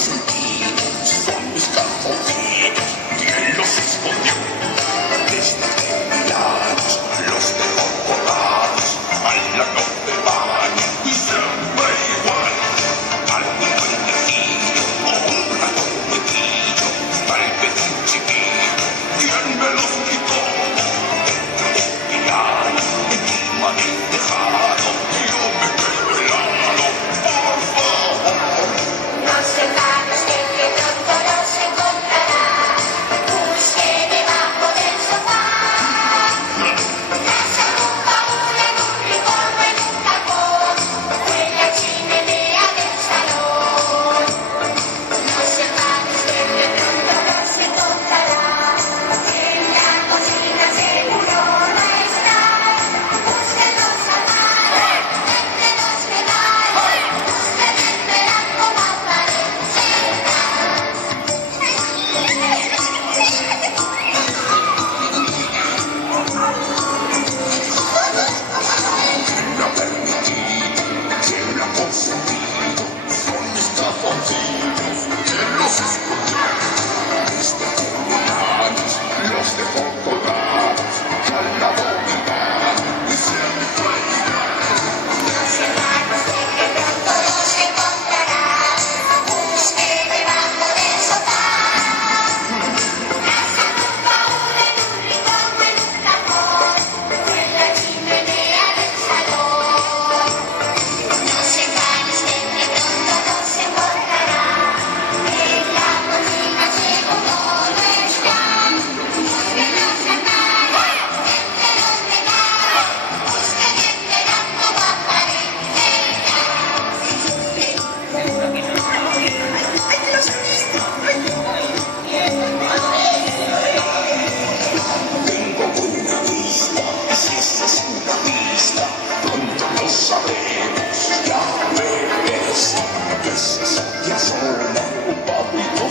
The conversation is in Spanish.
sentidos son mis calzoncillos. ¿Quién los escondió? Desde terminados los dejó colgados. A la noche van y siempre igual. Algún duendecillo o un ratoncillo, tal vez un chiquillo. ¿Quién me los quitó? Dentro de encima del tejado, yo me quedo helado, por favor. No se van usted que pronto los encontrará. Busque debajo del sofá. Casa en un baúl, en un rincón o en un cajón, o en la chimenea del salón. No se van usted que pronto los encontrará. En la cocina seguro no está. Búsquenos al mar, entre los demás. Usted verá cómo ¿Quién ha permitido? ¿Quién ha consentido? Son mis calzoncillos. ¿Quién los escondió? Desde terminados los dejó colgados. Al lado mi van y siempre igual. no se van usted que pronto los encontrará. Busque debajo del sofá. Casa en un baúl, en un rincón o en un cajón, o en la chimenea del salón. No se van usted que pronto los encontrará. En la cocina seguro no están. Búsquenos al mar, entre los demás. Usted verá cómo Tengo buena vista, y si esa es una pista, pronto lo sabremos, ya ves. Veces ya sola, un papito